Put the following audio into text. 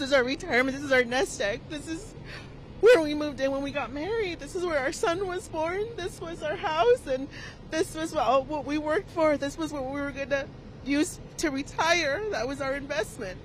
This is our retirement. This is our nest egg. This is where we moved in when we got married. This is where our son was born. This was our house, and this was what we worked for. This was what we were going to use to retire. That was our investment.